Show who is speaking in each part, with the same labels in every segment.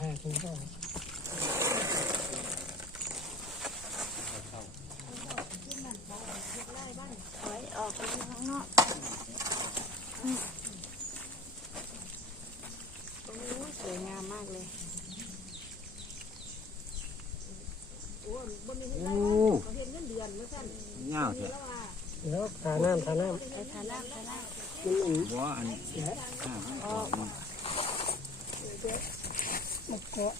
Speaker 1: หาถึงก็
Speaker 2: ถอยออกไปข้างนอกโอ้ยสวยงามมากเลย
Speaker 3: โอ้
Speaker 4: เงาเถอะ
Speaker 1: แล้วทาน้ำทาน้
Speaker 2: ไปทาน้ำทาน้ำ
Speaker 1: มันอีก
Speaker 4: บ่อันข้าวมันออกมัน
Speaker 1: มันเกาะ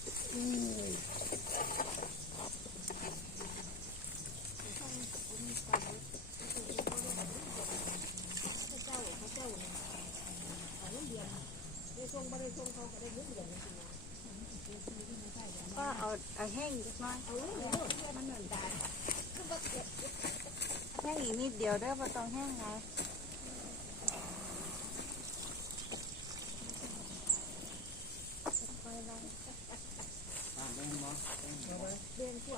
Speaker 1: ำ
Speaker 2: ก็เอาแห้งนิดหน่อยแห้งอีกนิดเดียวเด้อพอต้องแห้งไง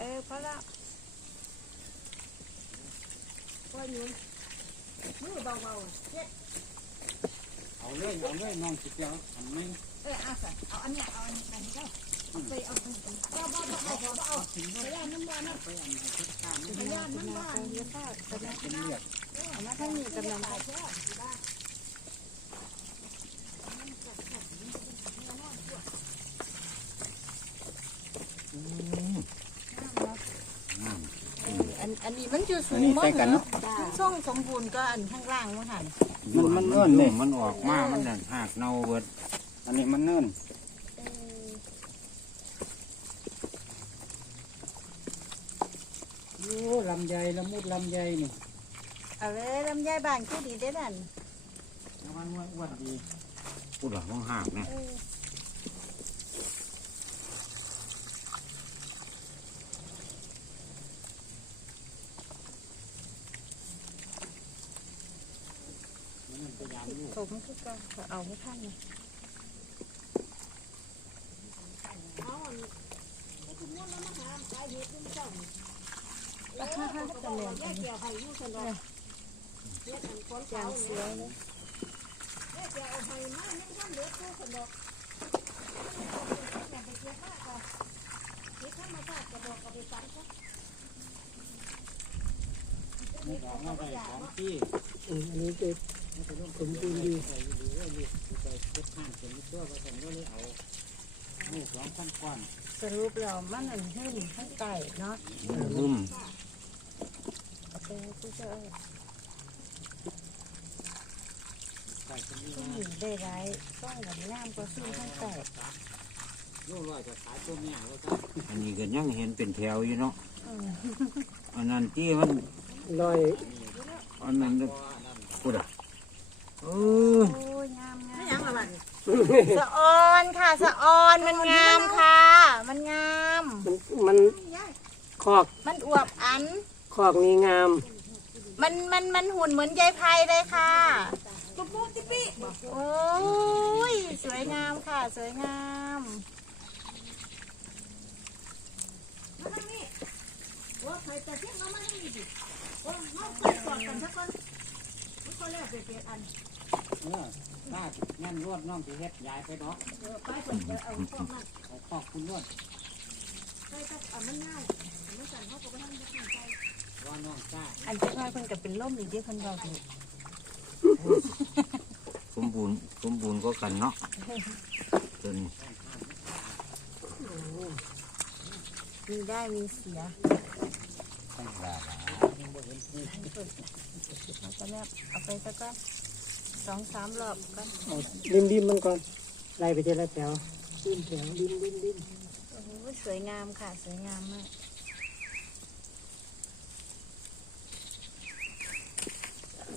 Speaker 2: เออพอแล้ว
Speaker 4: เอยเอาเลยน้อเจ้าทำนึง
Speaker 3: เออเอาสิเอาอันเนี้ยเอาอันนี้อันนี้ก็เอาไปเอาเอาบ่บ่เอาเอาพยานน้ำบ่นะพย
Speaker 2: ไปเอะมากกำลัง
Speaker 4: เป็นเลือด
Speaker 2: เอามาทั้งนี้กำลังไป
Speaker 4: อั
Speaker 2: นอันนี้มันอยู่สู
Speaker 4: อัน
Speaker 2: ง
Speaker 4: นี้
Speaker 2: มั้
Speaker 4: ใส่
Speaker 2: ง
Speaker 4: กัน
Speaker 2: เนาะมันส่งสมบูรณ์ก็อันข้างล่างมั้งหัน
Speaker 4: มันมันเนิ่นเลยมันออกมา มันนั่นหักเน่าเบิด อันนี้มันเนิ่น
Speaker 2: เออ
Speaker 1: โอ้ลำไยละมุดลำไยนี่
Speaker 2: เอาเลยลำไยบานคือดีเด้อนั่น
Speaker 1: น้ำมันอ้วนดี
Speaker 4: พูดว่าห้องหักนะ
Speaker 2: เออ
Speaker 1: มันพยายามลูก
Speaker 2: ผมคือก็เอาไม่ทันเลย
Speaker 3: เอาอันนี้ไอ้คุณม้วนแล้วมาหาสาเหตุที่มันเจ้านี่เออ เขาก็บอกว่แยกเกี่ยวให้อยู่ซั่นอกเฮ็ดอันคน
Speaker 2: ยา
Speaker 3: ขาว
Speaker 2: ว
Speaker 3: เนี่
Speaker 2: เสีย
Speaker 3: ย
Speaker 2: เลย
Speaker 3: แยกเกี่ยวเอาให้มานี่ท่านเด็กตัวซั่นดอกอย่ไปเก็บมาเอาเฮ็ดธรรมชาติกระดอกเอาไปฝังซะ
Speaker 1: ไม่ออกมาได้สองที่อันนี้จะสมบูรณ์ดีใส่อยู่ด้วยนี่ใส่เก็บข้างเก็บตัวผมก็เลยเอานี่สองพันก้อน
Speaker 2: สรุปแล้วมันอันหึ่มข้างไก่เนาะ
Speaker 4: บึ้ม
Speaker 2: เอาไปคือจะเอา
Speaker 1: ใส่ตรงนี้
Speaker 2: ขึ้น
Speaker 1: นะ
Speaker 2: อยู่ได้ไรต้องแบบงามกว่าซึ่งข้างไก่
Speaker 1: ลูกลอยจะขายตัวเมียแล้วครับ
Speaker 4: อันนี้ก็ยังเห็นเป็นแถวอยู่เนาะ
Speaker 2: อั
Speaker 4: นนั้นที่มัน
Speaker 1: ลอย
Speaker 4: อันนั้นพูดอะเออ
Speaker 2: โอ้ยงามงาม
Speaker 3: ยังละ
Speaker 2: สะออนค่ะสะออนมันงามค่ะ มันงาม
Speaker 1: มันมันคอก
Speaker 2: มันอวบอัน
Speaker 1: คอกนี้งาม
Speaker 2: มันมันมันหุ่นเหมือนยายไพเลยค่ะ
Speaker 3: ปุ๊บปุ๊บติ๊ปี้
Speaker 2: โอ้ยสวยงามค่ะ สวยงาม
Speaker 3: มาทางนี้ว่าใครแต่เที่ยงเอามาทางนี้ดิว่าน้องเคยสอนกันสักคนมันก็แล้วไปเปลี่ยนอัน
Speaker 1: เออถ้างั้นรวดน้องสิเฮ็ดยายไปเนาะ
Speaker 3: เออไปผมจะเอาพวกนั้น
Speaker 1: เอาคอกคุณรวด
Speaker 3: ใช่ก็เอามันง่ายเอามันสั่นเขาก็ไปทำยุคนั้นไป
Speaker 1: ว่าน้องจ้า
Speaker 2: อันจะค่อยเพิ่นกับเป็นล่มอีกที่เพิ่นบอกอยู่
Speaker 4: สมบูรณ์สมบูรณ์ก็กันเนาะตัวนี้
Speaker 2: มีได้มีเสีย
Speaker 4: ตั้งหลาย
Speaker 2: เอาไปแล้วเอาไปสักก้อนสองสามรอบก่อน
Speaker 1: เอาริมริมมันก่อนไล่ไปเจอละแถวริมแถวริมริมริม
Speaker 2: โอ้โหสวยงามค่ะ สวยงามมาก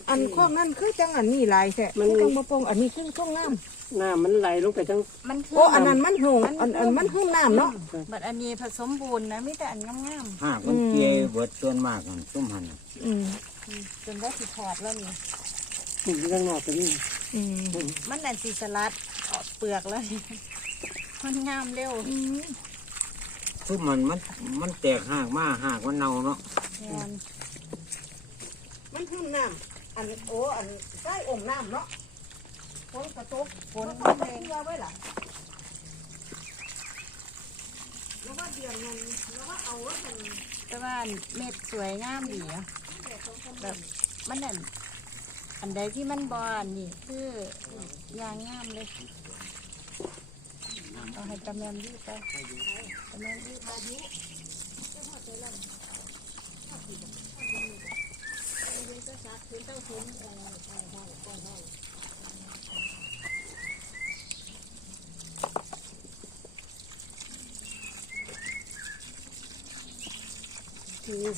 Speaker 3: อันข้องนั่นคือจังอันนี้ลายแท้มันจังบ่ปงอันนี้ขึ้นข้องน้
Speaker 1: น้ำมันไหลลงไปทั้ง
Speaker 2: มันคือำ
Speaker 3: โอ้อันนั้นมันหงอันอันมันหงน้ำเนาะ
Speaker 2: บัดอันนี้ผสมบูรณ์นะมีแต่อันงาม
Speaker 4: หากมันเกี่ยเบิดส่วนมากมันซุ่มหันน่ะ
Speaker 3: อืม
Speaker 2: ๆอืมจนว่าสิถอดแล้วนี่
Speaker 1: นี่ข้างนอกตัวนี้
Speaker 3: อืม
Speaker 2: มันอันสีสลัดออกเปลือกแล้วนี่มันงามเร็ว
Speaker 4: ซุ่มมันมันมันแตกหากมาหากมันเน่าเนาะ
Speaker 2: งาม
Speaker 3: มันหงน้ำ อันโอ้อันใต้อมน้ำเนาะฝนกระตกฝน
Speaker 2: มัน
Speaker 3: มัน
Speaker 2: เอง
Speaker 3: เชื่อไว้ล่ะแล้วว่าเดือนนึงแล้วว่าเอาว่ามัน
Speaker 2: แต่ว่าเม็ดสวยงามดีอะ
Speaker 3: แต่สองสาม
Speaker 2: แบบมันนั่นอันใดที่มันบอนนี่คือยางงามเลยเอาให้ตะแมมยืดไปตะแมมยืด
Speaker 3: อายุเจ้าพ่อใจลำเรียนก็ซักถึงเต้าถึงเอ่อเอ่อเท่าก่อนเท่า
Speaker 5: มี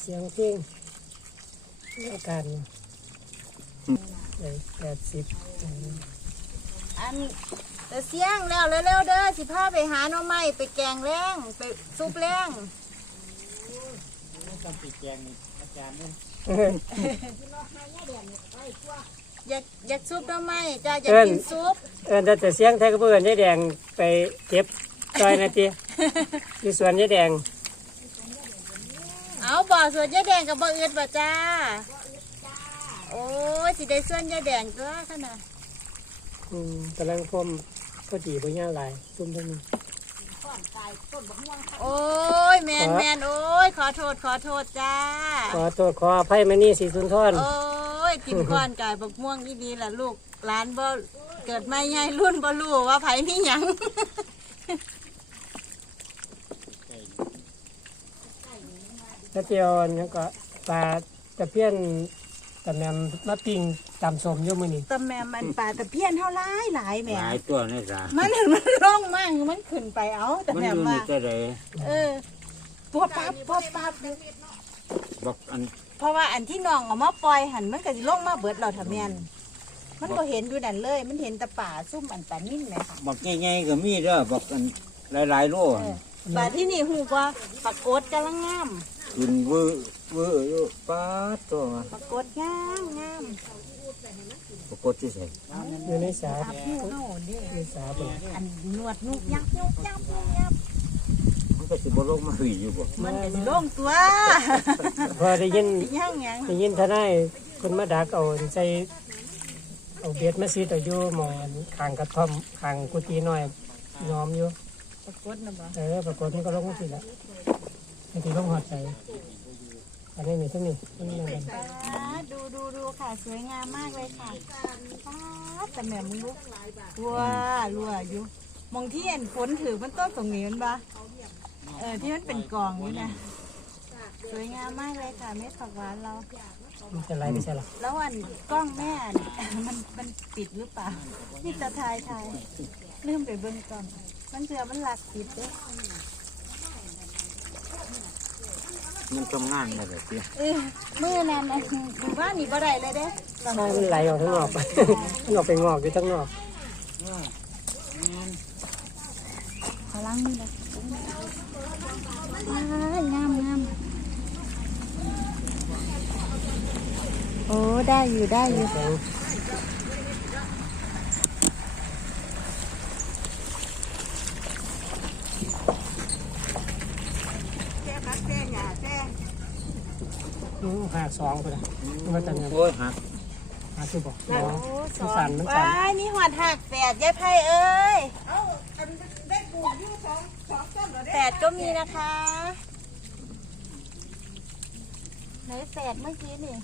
Speaker 5: เสียงเพลงอาการแปดสิบ
Speaker 2: อันแต่เสียงแล้วเร็วๆเด้อสิพาไปหาหน่อไม้ไปแกงแรงไปซุปแรง
Speaker 1: ไม่ต้องติแจงนี่อาจารย์เนี่ย
Speaker 2: อยากอยากซุปหน่อไม้จ้าอยากกินซุป
Speaker 5: เออแต่เสียงไทยก็เพื่อนยายแดงไปเก็บจอยนาทีอยู่สวนยายแดง
Speaker 2: เอาบ่อสวนยายแดงกับบ่ออืดบ่จ้า โอ้ยสิได้ส่วนยายแดงตัวขนาด
Speaker 5: อืมกำลังพรมพอดีบ่ย่าหลายซุ่มทั้งนี้
Speaker 2: โอ้ยแมนแมนโอ้ยขอโทษขอโทษจ้า
Speaker 5: ขอโทษขออภัยมานี่สีสุนทร
Speaker 2: โอ้ยกินก้อนไก่บักม่วงดีๆล่ะลูกร้านบ่เกิดไม่ใหญ่รุ่นบ่รู้ว่าไผนี่หยัง
Speaker 5: แล้วเจียวนี่ก็ปลาตะเพียนตะแมมมาปิ้ง ตำสมอยู่มื้อนี้
Speaker 2: ตะแมมมันป่าตะเพียนเท่าหลายหลายแหม
Speaker 4: หลายตัวนี่สา
Speaker 2: มันมันร่องมากมันขึ้นไปเอาตะ
Speaker 4: มัน
Speaker 2: แม
Speaker 4: อ
Speaker 2: ม
Speaker 4: ยู่
Speaker 2: ว่า
Speaker 4: นี่จะได้
Speaker 2: เออปัวปั๊บปัวปั๊บ
Speaker 4: บอกอัน
Speaker 2: เพราะว่าอันที่น้องเอามาปล่อยหันมันก็สิลงมาเบิดเราทะแมนมันก็เห็นอยู่นั่นเลย มันเห็นแตะป่าซุ่มอันปานิ่นไหมค่ะ
Speaker 4: บอกง่ายๆก็มีเด้อบอกอันหลายๆโล
Speaker 2: เออป่าที่นี่หูกว่าปรากฏกำลังงาม
Speaker 4: กินเวอร์เวอร์อยู่ป้าดตัว
Speaker 2: ปรากฏงามงาม
Speaker 4: ปรากฏที่ใส่
Speaker 5: อยู่ในสา
Speaker 2: ตาผู้เฮาเด้
Speaker 5: ในสาเพิ่น
Speaker 2: อันนวดนุกยับยุกยับยุกยับ
Speaker 4: มันก็สิบ่ลงมาหืยอยู่บ่
Speaker 2: มันก็สิลงตัว
Speaker 5: พอได้ยิน
Speaker 2: สิยังหยัง
Speaker 5: ได้ยินทนายคนมาดักเอาใส่เอาเบ็ดมาซีต่ออยู่หมอนข้างกระท่อมข้างกุฏิน้อยยอมอยู่
Speaker 2: ปรากฏนะบ่
Speaker 5: เออปรากฏมันก็ลงสิละ มันทีลงหอดใจอันนี้มีทั้งนี้ทั้งนี้นั่นกัน
Speaker 2: ป้าดูดูดูค่ะ สวยงามมากเลยค่ะป้าแต่แม่มึงลุกรัวรัวอยู่มองที่เห็นฝนถือมันต้นตรงนี้มันปะเออที่มันเป็นกองอยู่นะสวยงามมากเลยค่ะเม็ดผักหวานเรา
Speaker 5: มันจะไหลไปใช่หรอ
Speaker 2: แล้วอันกล้องแม่เนี่ย มันมันปิดหรือเปล่านี่จะถ่ายถ่ายลืมไปเบิ่งกล้อง มันเสือมันหลักปิดเด้อ
Speaker 4: มันทำงานนั่นแหละสิ
Speaker 2: เออมือนั่นนะดูว่านี่บ่ได้เลยเด้
Speaker 5: ใช่มันไหลออกข้างนอกไปมันออกไปงอกอยู่ข้างนอก
Speaker 2: ขอล้างมือเลยว้ายงามงามโอ้ได้อยู่ได้อยู่
Speaker 5: แข็ง
Speaker 3: แก้พักแก้หยาแก้
Speaker 5: อืม หักสองไปเลยมันจะเนี่ย
Speaker 4: โอ้ยหัก
Speaker 5: หักคือบอก
Speaker 2: โอ้
Speaker 5: เนาะ
Speaker 2: ส
Speaker 5: มัน
Speaker 2: อ
Speaker 5: สั่
Speaker 2: น
Speaker 5: นมันสั่น
Speaker 2: ว้ายมีหอดหักแฝดยายไพ่เอ้ย
Speaker 3: เอ้าอันได้ปลูกอยู่สองสองต้นเหรอ
Speaker 2: แฝ
Speaker 3: เด้
Speaker 2: ดก็มีนะคะไหนแฝดเมื่อกี้นี่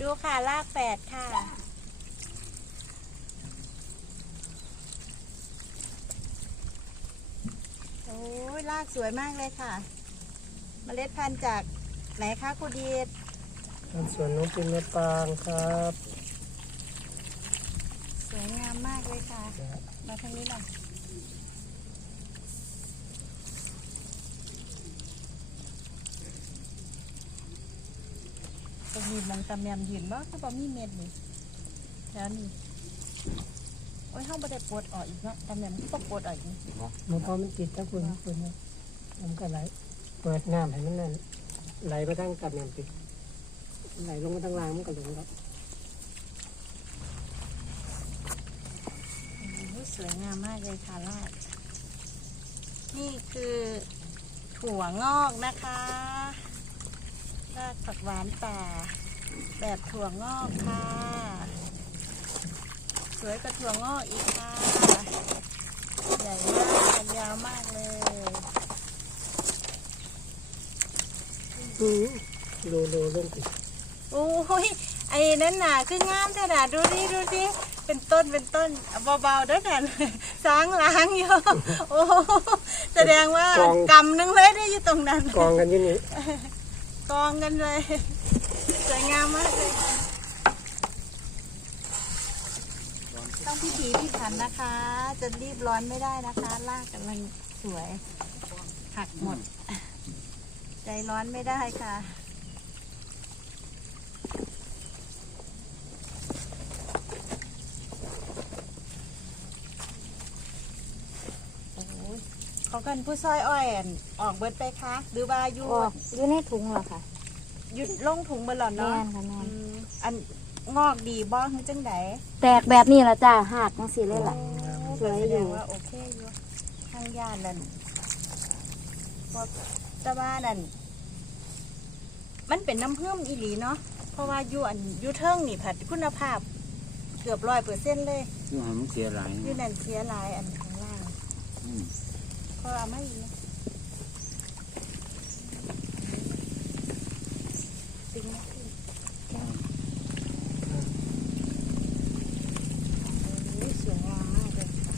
Speaker 2: ดูค่ะลากแฝดค่ะ โอ้ยลากสวยมากเลยค่ะ เมล็ดพันธุ์จาก ไหนคะครูดีด
Speaker 5: ต้นสวนน้องปินเมปางครับ
Speaker 2: สวยงามมากเลยค่ะ มาทางนี้หน่อยจะยืนมองตะแมมยืนบ่คือบ่มีเม็ดนี่แล้วนี่โอ้ยห้องบ่ได้ปวดออกอีกเนาะตะแมมก็บ่ปวดออกอีกนี่
Speaker 5: มันพอมันติดถ้าคุณคุณนะมันก็ไหลเปิดน้ำให้มันนั่น ไหลไปทั้งกับน้ำปิดไหลลงมาทั้งล่างมันก็ลงแล้ว
Speaker 2: สวยงามมากเลยค่ะลาดนี่คือถั่วงอกนะคะรากผักหวานป่า แบบถั่วงอกค่ะ สวยกว่าถั่วงอกอีกค่ะ ใหญ่มากยาวมากเลย
Speaker 5: อืม โลโลลงติ
Speaker 2: โอ้ยไอ้นั่นน่ะคืองามแต่น่ะดูดิดูดิเป็นต้นเป็นต้นเบาๆด้วยกันสางล้างอยู่โอ้แสดงว่ากำนึงเลยได้อยู่ตรงนั้น
Speaker 5: กองกันยู่นี่
Speaker 2: กองกันเลยสวยงามมากเลยต้องพิถีพิถันนะคะ จะรีบร้อนไม่ได้นะคะลากกันมันสวยหักหมด ใจร้อนไม่ได้ค่ะ โอ้ยเขากันผู้ซอยอ้อยอั่นออกเบิดไปคะหรือว่าอยู่
Speaker 6: ออกอยู่ในถุงเหรอค่ะ
Speaker 2: หยุดลงถุงเบิดหรอ
Speaker 6: แม่
Speaker 2: เนาะ
Speaker 6: นค่ะแม่
Speaker 2: อื
Speaker 6: น
Speaker 2: มอันงอกดีบ้องจังได
Speaker 6: แตกแบบนี้ละจ้าหักจังสีเลยล่ะสวย
Speaker 2: แส
Speaker 6: อยู่
Speaker 2: ดงว่าโอเคอยู่ทางย่านนั่นเพราะ แตะว่านั่นมันเป็นน้ำเพิ่มอีหลีเนาะเพราะว่าอยู่อันอยู่เทิงนี่ผัดคุณภาพ เกือบร้อยเปอร์เซ็นต์เลย
Speaker 4: อยู่ให้มันเสียหลาย
Speaker 2: อยู่นั่นเสียหลายอันข้างล่าง
Speaker 4: อืม
Speaker 2: เพราะเอาไม่อีกนะติ๊งมาขึ้นโอ้ยสวยงามมากเลยค่ะ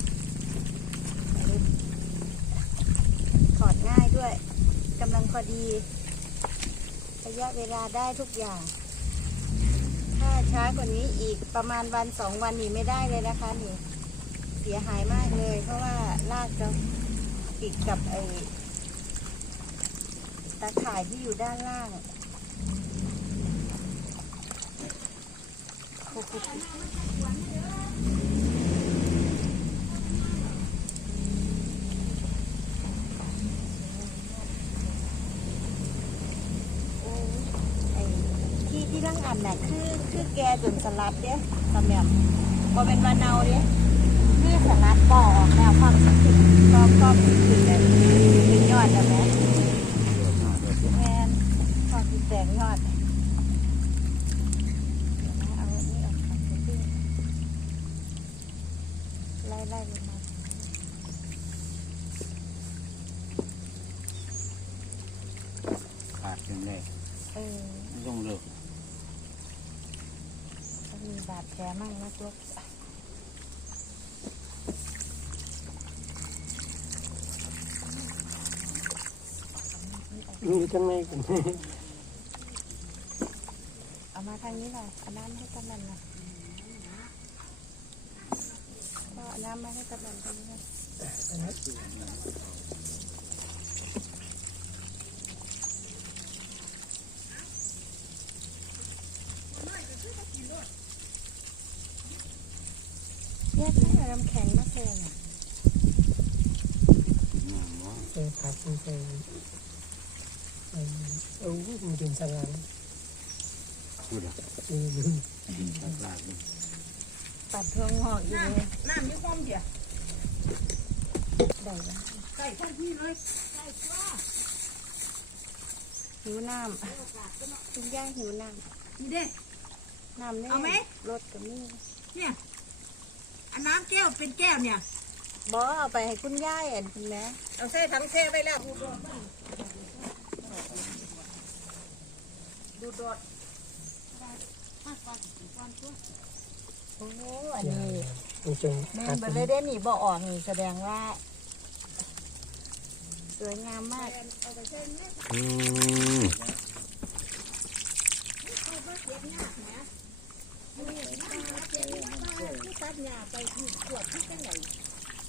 Speaker 2: ถอดง่ายด้วยกำลังพอดี ระเวลาได้ทุกอย่าง ถ้าช้ากว่านี้อีกประมาณวันสองวันนี้ไม่ได้เลยนะคะนี่ เสียหายมากเลย เพราะว่าลากจะติดกับไอ้ตาข่ายที่อยู่ด้านล่างโอ้โหโอ้ยไอ้ที่ที่ร่างอันน่ะคือคือ แกจนสลัดเด้สำเนียมบ่เป็นวาเนาเด้
Speaker 6: นี่สลัดบ่อออกแนวความสักดิ์สิทธิ์
Speaker 2: ก็ก็ขึ้นแบบเป็นยอดแล้วไหม
Speaker 4: เยอะมากเลย
Speaker 2: แทนพอคือแตงยอดเดี๋ยวนะเอาอันนี้ออกก่อนเดี๋ยวพี่ไล่ไล่ลงมา
Speaker 4: ขาดจนได้
Speaker 2: เออ
Speaker 4: ไม่ต้องเลิก
Speaker 2: ถ้ามีบาดแผลมั่งนะลูก
Speaker 5: มีจังไงกัน
Speaker 2: เอามาทางนี้หน่อยเอาน้ำให้กำนันหน่อยก็เอาน้ำมาให้กำนันตรงนี้น่อยแย กให้เอาน้ำแข็งมาเทน่ะ
Speaker 4: งามเนาะ
Speaker 5: ใส่ผักใส่ใส่เอ่อเอามันเป็นสง่า
Speaker 4: พูดอะ
Speaker 5: อืม
Speaker 4: กินตักลากนี่
Speaker 2: ปัดทั่วงอกอยู่เลย
Speaker 3: น้ำอยุ่ความเดียว
Speaker 2: ได้แล้ว
Speaker 3: ใส่ทันทีเลย
Speaker 2: หิวน้ำคุณย่าหิวน้ำ
Speaker 3: นี่เด้
Speaker 2: น้ำนี่
Speaker 3: เอาไหม
Speaker 2: รถกับนี่
Speaker 3: เนี่ย อันน้ำแก้วเป็นแก้วเนี่ย
Speaker 2: บอเอาไปให้คุณย่าเห็นคุณแม่
Speaker 3: เอาใส่ถังแช่ไว้แล้วดูดด
Speaker 2: โอ้อันนี้
Speaker 5: มันจง
Speaker 2: แม่
Speaker 5: หั
Speaker 2: น
Speaker 5: ด
Speaker 2: เบอร์เลยได้หนีบ่ออกนี่แสดงว่า สวยงามมาก
Speaker 4: อืม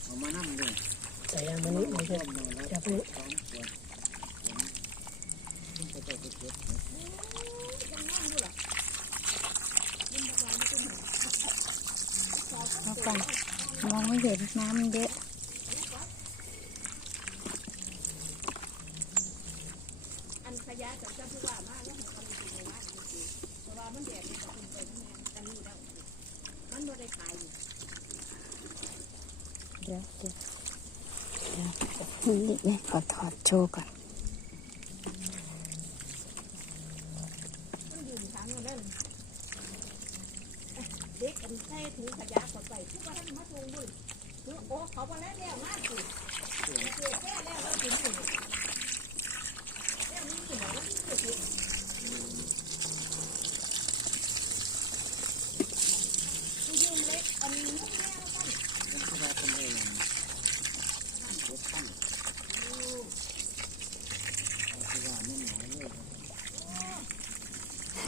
Speaker 4: เอามานั่งด้วย
Speaker 5: ใส่ยางมันนี้มันจะจับนี้
Speaker 6: เอาก่อนมองไม่เห็นน้ำมันเยอะ
Speaker 3: อันขยะจากเจ้าผู้ว่ามากแล้วมันก็มีสิ่งในวัดจริงๆเพราะว่ามันแดดมันก็เป็นไปทั้งนั้นอันนี้แล้วมันไม่ได้ขายอยู่
Speaker 6: เดี๋ยวเดี๋ยว นี่นี่ขอถอดโชว์ก่อน
Speaker 3: เด็กกันใส่ถุงขยะก่อนไปทุกวันมาทวงบุญคือโอ้เขามาแล้วแล้วมาสิแก้แล้วแล้วถึงหนี่งแล้วนี่เหรอว่าที่เกิดเหตุ
Speaker 1: ขั้นเอาที่ว่าไม่หนอยเลย
Speaker 3: เ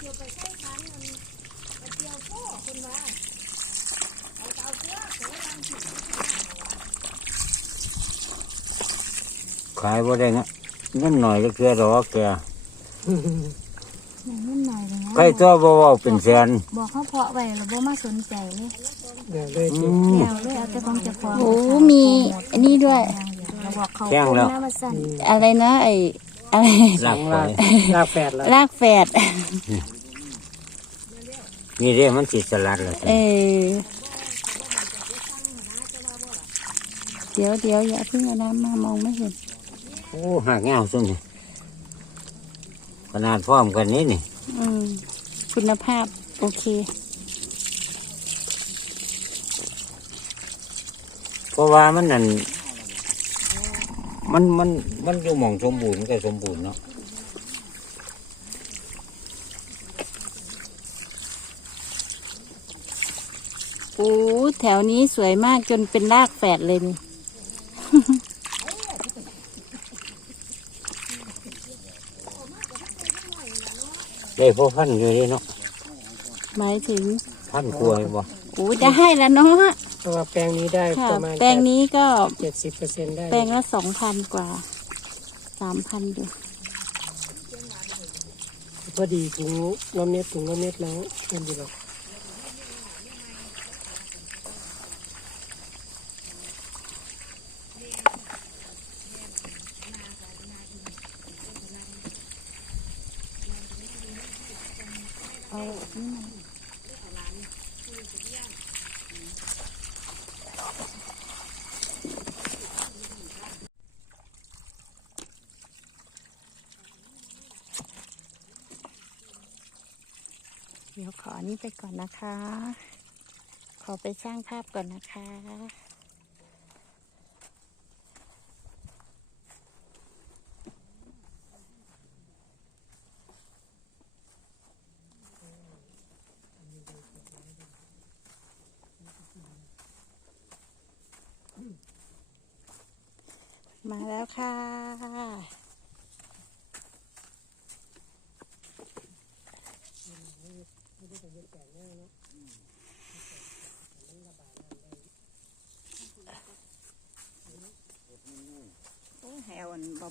Speaker 3: กี่ยวไปใช้คันมันเกี่ยวโซ่คนว่าเอาเตาเสื้อแต่ว่ายังผิด
Speaker 4: ขายบ่ได้เงะเงินหน่อยก็คือดอกแก
Speaker 6: อย่างนิดหน่อยเลยนะ
Speaker 4: ใครตัวบ่เว้าเป็นแสน
Speaker 6: บอกเขาเพาะไว้เราบ่มาสนใจเลย
Speaker 5: เดี๋ยวเลย
Speaker 4: อื
Speaker 5: เจ็บ
Speaker 4: ม
Speaker 6: แก้วเลยเอาแต่ของเจะพอง
Speaker 2: โอ้มีอันนี้ด้วย
Speaker 6: เรา บอกเขา
Speaker 4: แจ้งแล้ว
Speaker 6: หน้ามาสั่น
Speaker 2: อะไรนะไออะไร
Speaker 4: ลากไป
Speaker 5: ลากแฝดแล้ว
Speaker 2: รากแฝด
Speaker 4: นี่เด้มันสิสลัดแล้ว
Speaker 2: เออเดี๋ยวเดี๋ยวอย่าเพิ่งเอาน้ำมามองไม่เห็น
Speaker 4: โอ้หักเงาซุ่มนี่ขนาดพร้อมกันนี้นี่
Speaker 2: อืมคุณภาพ โอเค
Speaker 4: เพราะว่ามันนั่น มันมันมันอยู่หม่องสมบูรณ์มันก็สมบูรณ์เนาะ
Speaker 2: โอ้แถวนี้สวยมากจนเป็นรากแฝดเลยนี่
Speaker 4: ได้พวกพันอยู่นี่เนาะ
Speaker 2: หมายถึง
Speaker 4: พันกล้วยบ่
Speaker 2: โอ้จะให้แล้วเนาะ
Speaker 5: เพ ราะว่าแปลงนี้ได้
Speaker 2: ค่ะ
Speaker 5: ประมาณ
Speaker 2: แปลงนี้ก็
Speaker 5: เจ็ดสิบเปอร์เซ็นต์ได้
Speaker 2: แปลงละสองพันกว่าสามพันดู
Speaker 5: พอดีถุงละเม็ดถุงละเม็ดแล้วมันดีหรอก
Speaker 2: เอานี่มาเดี๋ยวขออั นี้ไปก่อนนะคะ ขอไปสร้างภาพก่อนนะคะมาแล้วค่ะ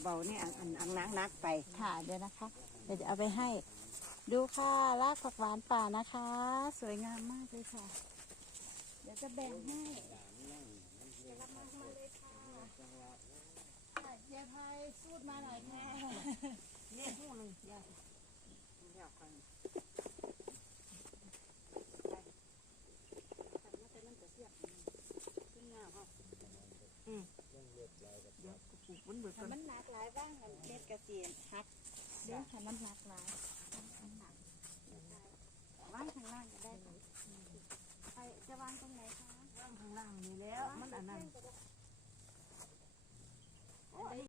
Speaker 6: เบาๆเนี่ยอันอันนักๆไป
Speaker 2: ค่ะเดี๋ยวนะคะ เดี๋ยวจะเอาไปให้ ดูค่ะรากผักหวานป่านะคะ สวยงามมากเลยค่ะ เดี๋ยวจะแบ่งให้เจ๊พายพูดมาหน่อยค่ะ ถ้ามันหนักหลายบ้างมันเม็ดกระเจียนหักเดี๋ยวถ้ามันหนักหลายว่างข้างล่างก็ได้ค่ะไปจะวางตรงไหนคะ
Speaker 6: ข้างล่างนี่แล้ว มันอันนั้น